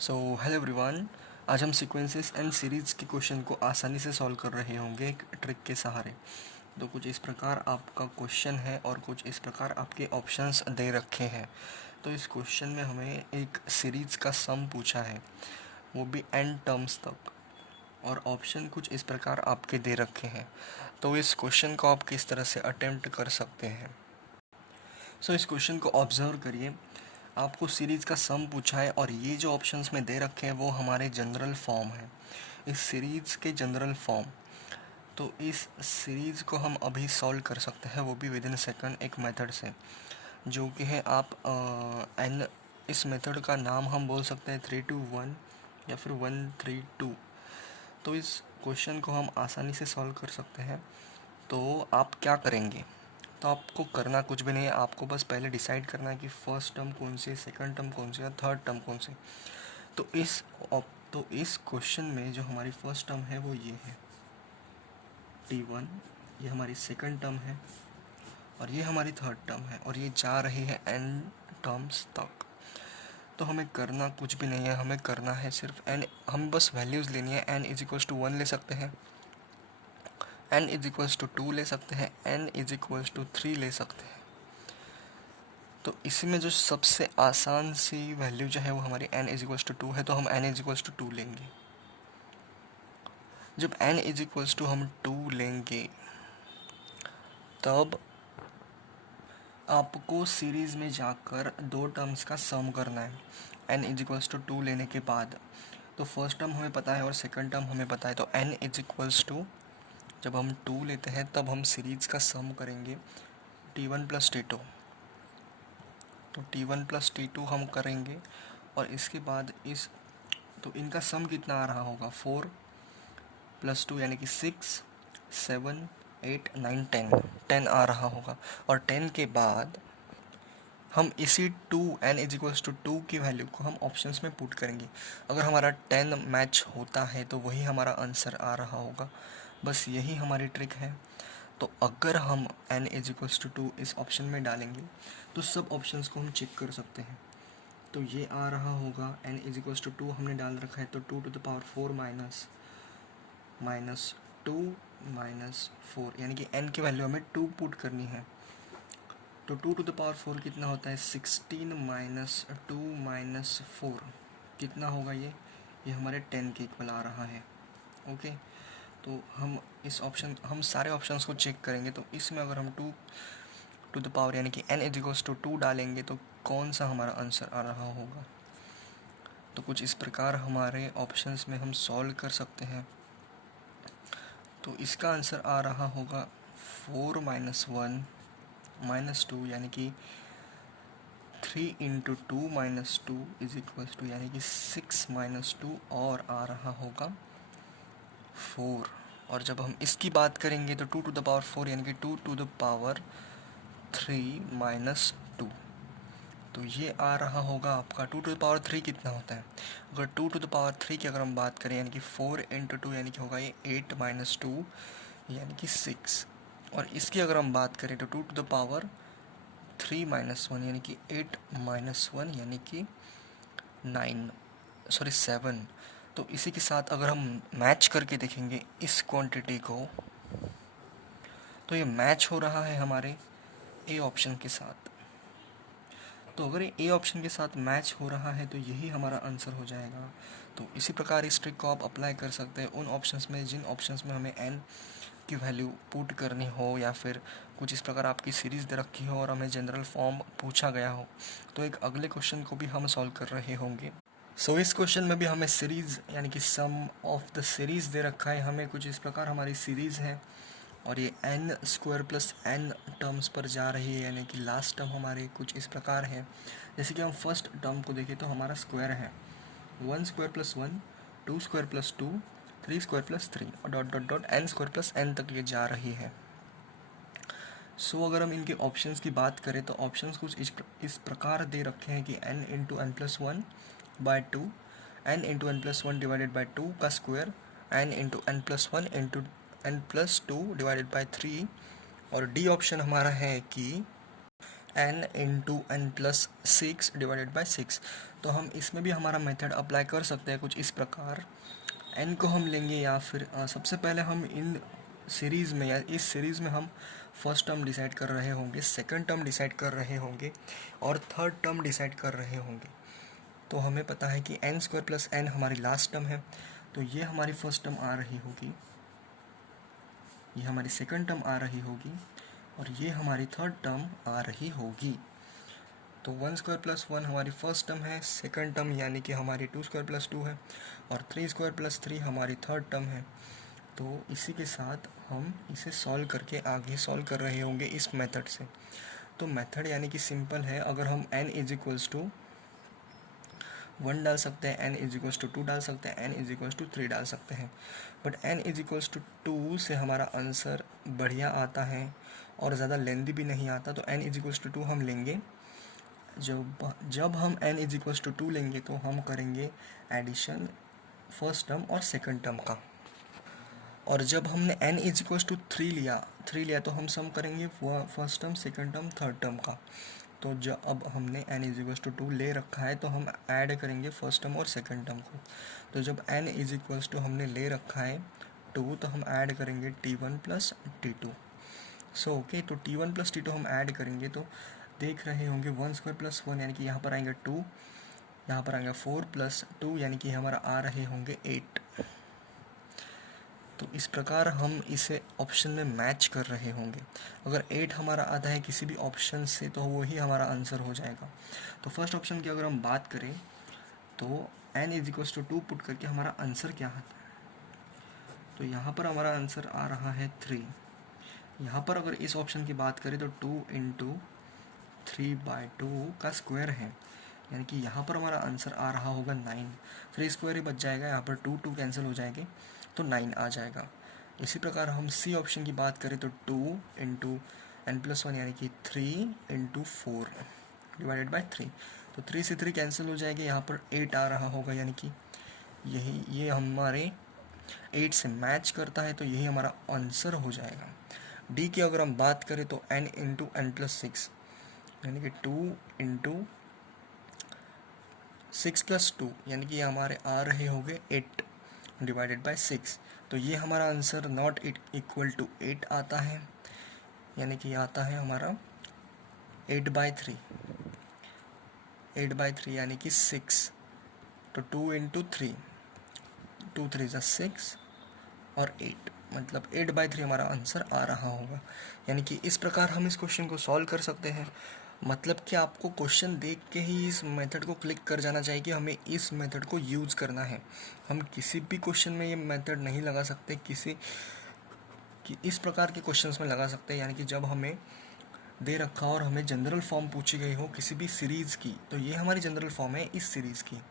So hello everyone. आज हम sequences and series के क्वेश्चन को आसानी से सॉल्व कर रहे होंगे एक ट्रिक के सहारे। तो कुछ इस प्रकार आपका क्वेश्चन है और कुछ इस प्रकार आपके ऑप्शंस दे रखे हैं। तो इस क्वेश्चन में हमें एक सीरीज़ का सम पूछा है, वो भी n टर्म्स तक, और ऑप्शन कुछ इस प्रकार आपके दे रखे हैं। तो इस क्वेश्चन को आप किस तरह से अटेम्प्ट कर सकते हैं। इस क्वेश्चन को ऑब्जर्व करिए। आपको सीरीज़ का सम पूछा है और ये जो ऑप्शंस में दे रखे हैं वो हमारे जनरल फॉर्म है, इस सीरीज़ के जनरल फॉर्म। तो इस सीरीज़ को हम अभी सॉल्व कर सकते हैं, वो भी विद इन सेकंड, एक मेथड से, जो कि है आप एन। इस मेथड का नाम हम बोल सकते हैं 3-2-1 या फिर 1-3-2। तो इस क्वेश्चन को हम आसानी से सॉल्व कर सकते हैं। तो आप क्या करेंगे? तो आपको करना कुछ भी नहीं है, आपको बस पहले डिसाइड करना है कि फर्स्ट टर्म कौन सी है, सेकंड टर्म कौन सी है, थर्ड टर्म कौन सी। तो इस क्वेश्चन में जो हमारी फर्स्ट टर्म है वो ये है t1, ये हमारी सेकंड टर्म है और ये हमारी थर्ड टर्म है, और ये जा रही है n टर्म्स तक। तो हमें करना कुछ भी नहीं है, हमें करना है सिर्फ n, हम बस वैल्यूज़ लेनी है। n इज इक्वल्स टू 1 ले सकते हैं, n इज इक्वल्स टू 2 ले सकते हैं, n इज इक्वल्स टू 3 ले सकते हैं। तो इसी में जो सबसे आसान सी वैल्यू जो है वो हमारी n इज इक्वल्स टू 2 है, तो हम n इज इक्वल्स टू 2 लेंगे। जब n इज इक्वल्स टू हम 2 लेंगे तब आपको सीरीज़ में जाकर दो टर्म्स का सम करना है n इज इक्वल्स टू 2 लेने के बाद। तो फर्स्ट टर्म हमें पता है और सेकंड टर्म हमें पता है, तो n इज इक्वल्स टू, जब हम 2 लेते हैं तब हम सीरीज़ का सम करेंगे t1 प्लस t2। तो t1 प्लस t2 हम करेंगे और इसके बाद तो इनका सम कितना आ रहा होगा, 4 प्लस 2 यानी कि 6, 7, 8, 9, 10 आ रहा होगा। और 10 के बाद हम इसी 2 n इज इक्वल्स टू 2 की वैल्यू को हम ऑप्शंस में पुट करेंगे। अगर हमारा 10 मैच होता है तो वही हमारा आंसर आ रहा होगा। बस यही हमारी ट्रिक है। तो अगर हम n इज इक्वल्स टू 2 इस ऑप्शन में डालेंगे तो सब ऑप्शंस को हम चेक कर सकते हैं। तो ये आ रहा होगा n इज इक्वल्स टू 2 हमने डाल रखा है, तो 2 to the power 4 minus 2 minus 4, यानी कि n की वैल्यू हमें 2 पुट करनी है। तो 2 टू द पावर 4 कितना होता है, 16 माइनस 2 माइनस 4 कितना होगा, ये हमारे 10 के इक्वल आ रहा है। ओके, तो हम सारे ऑप्शंस को चेक करेंगे। तो इसमें अगर हम 2 टू द पावर यानी कि n इज इक्वल्स टू 2 डालेंगे तो कौन सा हमारा आंसर आ रहा होगा। तो कुछ इस प्रकार हमारे ऑप्शंस में हम सॉल्व कर सकते हैं। तो इसका आंसर आ रहा होगा 4 माइनस 1 माइनस 2, यानी कि 3 into 2 minus 2 is equals to, यानी कि 6 माइनस 2, और आ रहा होगा 4। और जब हम इसकी बात करेंगे तो 2 टू द पावर 4 यानी कि 2 टू द पावर 3 माइनस 2, तो ये आ रहा होगा आपका 2 टू द पावर 3 कितना होता है। अगर 2 टू द पावर 3 की अगर हम बात करें यानी कि 4 इंटू 2 यानी कि होगा ये 8 माइनस 2 यानी कि 6। और इसकी अगर हम बात करें तो 2 टू द पावर 3 माइनस 1 यानी कि 8 माइनस 1 यानी कि 7। तो इसी के साथ अगर हम मैच करके देखेंगे इस क्वांटिटी को, तो ये मैच हो रहा है हमारे ए ऑप्शन के साथ। तो अगर ये ए ऑप्शन के साथ मैच हो रहा है तो यही हमारा आंसर हो जाएगा। तो इसी प्रकार इस ट्रिक को आप अप्लाई कर सकते हैं उन ऑप्शंस में जिन ऑप्शंस में हमें n की वैल्यू पुट करनी हो, या फिर कुछ इस प्रकार आपकी सीरीज़ दे रखी हो और हमें जनरल फॉर्म पूछा गया हो। तो एक अगले क्वेश्चन को भी हम सॉल्व कर रहे होंगे। इस क्वेश्चन में भी हमें सीरीज़ यानी कि सम ऑफ द सीरीज़ दे रखा है। हमें कुछ इस प्रकार हमारी सीरीज़ है और ये n square plus n terms पर जा रही है, यानी कि लास्ट टर्म हमारे कुछ इस प्रकार है। जैसे कि हम फर्स्ट टर्म को देखें तो हमारा स्क्वायर है 1 square plus 1, 2 square plus 2, 3 square plus 3, और dot dot dot n square plus n तक ये जा रही है। अगर हम इनके ऑप्शंस की बात करें तो ऑप्शंस कुछ इस प्रकार दे रखे हैं कि n into n plus 1 by 2, n into n plus 1 divided by 2 का square, n into n plus 1 into n plus 2 divided by 3, और डी ऑप्शन हमारा है कि n into n plus 6 divided by 6। तो हम इसमें भी हमारा मेथड अप्लाई कर सकते हैं कुछ इस प्रकार। n को हम लेंगे या फिर सबसे पहले हम इन सीरीज़ में या इस सीरीज़ में हम फर्स्ट टर्म डिसाइड कर रहे होंगे, सेकंड टर्म डिसाइड कर रहे होंगे और थर्ड टर्म डिसाइड कर रहे होंगे। तो हमें पता है कि n स्क्वायर प्लस n हमारी लास्ट टर्म है, तो ये हमारी फर्स्ट टर्म आ रही होगी, ये हमारी सेकंड टर्म आ रही होगी और ये हमारी थर्ड टर्म आ रही होगी। तो 1 स्क्वायर प्लस 1 हमारी फर्स्ट टर्म है, सेकंड टर्म यानी कि हमारी 2 स्क्वायर प्लस 2 है और 3 स्क्वायर प्लस 3 हमारी थर्ड टर्म है। तो इसी के साथ हम इसे सॉल्व करके आगे सॉल्व कर रहे होंगे इस मेथड से। तो मेथड यानी कि सिंपल है, अगर हम n इज इक्वल्स टू 1 डाल सकते हैं, n इज इक्वल्स टू 2 डाल सकते हैं, n इज इक्वल्स टू 3 डाल सकते हैं, but n is equals to 2 से हमारा आंसर बढ़िया आता है और ज़्यादा लेंदी भी नहीं आता। तो n इज इक्वल्स टू 2 हम लेंगे। जब हम n इज इक्वल्स टू 2 लेंगे तो हम करेंगे एडिशन फर्स्ट टर्म और सेकंड टर्म का, और जब हमने n इज इक्वल्स टू 3 लिया तो हम सम करेंगे first term, second term, third term का। तो जब अब हमने n इज इक्वल्स टू 2 ले रखा है तो हम ऐड करेंगे फर्स्ट टर्म और सेकंड टर्म को। तो जब n इज इक्वल्स टू हमने ले रखा है 2 तो हम ऐड करेंगे t1 plus t2। So okay, तो t1 प्लस t2 हम ऐड करेंगे तो देख रहे होंगे 1 स्क्वायर प्लस 1 यानी कि यहाँ पर आएंगे 2, यहाँ पर आएंगे 4 प्लस 2 यानी कि हमारा आ रहे होंगे 8। तो इस प्रकार हम इसे ऑप्शन में मैच कर रहे होंगे। अगर 8 हमारा आता है किसी भी ऑप्शन से तो वही हमारा आंसर हो जाएगा। तो फर्स्ट ऑप्शन की अगर हम बात करें तो n is equals to 2 put करके हमारा आंसर क्या आता है, तो यहाँ पर हमारा आंसर आ रहा है 3। यहाँ पर अगर इस ऑप्शन की बात करें तो 2 इंटू 3/2 का स्क्वायर है, यानी कि यहाँ पर हमारा आंसर आ रहा होगा 9। 3 स्क्वायर ही बच जाएगा, यहाँ पर 2 कैंसिल हो जाएंगे तो 9 आ जाएगा। इसी प्रकार हम सी ऑप्शन की बात करें तो 2 इंटू एन प्लस 1 यानी कि 3 इंटू 4 डिवाइडेड बाई 3। तो 3 से 3 कैंसिल हो जाएंगे, यहाँ पर 8 आ रहा होगा, यानी कि ये हमारे 8 से मैच करता है, तो यही हमारा आंसर हो जाएगा। डी की अगर हम बात करें तो n इंटू एन प्लस 6 यानी कि 2 इंटू 6 प्लस 2 यानी कि हमारे आ रहे होंगे 8 डिवाइडेड बाय 6। तो ये हमारा आंसर नॉट इक्वल टू 8 आता है, यानी कि आता है हमारा 8/3 यानी कि 6। तो 2 इंटू 3, 2 3 ज़ा 6 और 8, मतलब 8/3 हमारा आंसर आ रहा होगा। यानी कि इस प्रकार हम इस क्वेश्चन को सॉल्व कर सकते हैं। मतलब कि आपको क्वेश्चन देख के ही इस मेथड को क्लिक कर जाना चाहिए कि हमें इस मेथड को यूज़ करना है। हम किसी भी क्वेश्चन में ये मेथड नहीं लगा सकते, इस प्रकार के क्वेश्चंस में लगा सकते हैं। यानी कि जब हमें दे रखा और हमें जनरल फॉर्म पूछी गई हो किसी भी सीरीज़ की, तो ये हमारी जनरल फॉर्म है इस सीरीज़ की।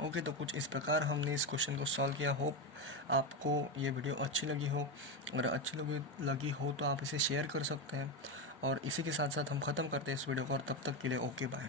ओके, तो कुछ इस प्रकार हमने इस क्वेश्चन को सॉल्व किया। होप आपको ये वीडियो अच्छी लगी हो। अगर अच्छी लगी हो तो आप इसे शेयर कर सकते हैं। और इसी के साथ साथ हम ख़त्म करते हैं इस वीडियो को, और तब तक के लिए ओके बाय।